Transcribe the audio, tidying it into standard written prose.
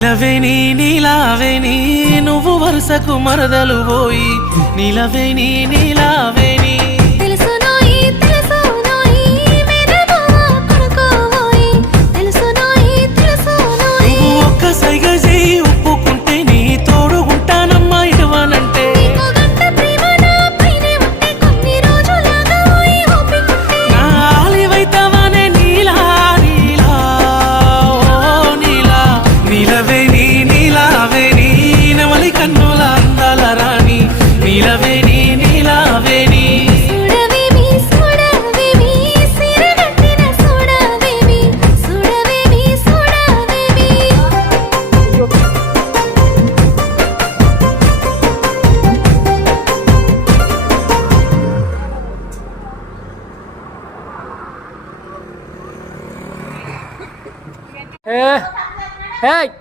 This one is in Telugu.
నిలవేని నీలావేని నువ్వు వరుసకు మరదలు పోయి నిలవేని నీలావేని నువ్వు ఒక్క సైగ చేయి ఒప్పుకుంటే నీ తోడుగుంటానమ్మా ఇడవనంటే నా ఆలివైతవానే నీలా నీలా ఓ నీలా నీలవేని నీలావేని నెమలి కన్నుల అందాల రాణి నీలవేని నీలావేని Hey!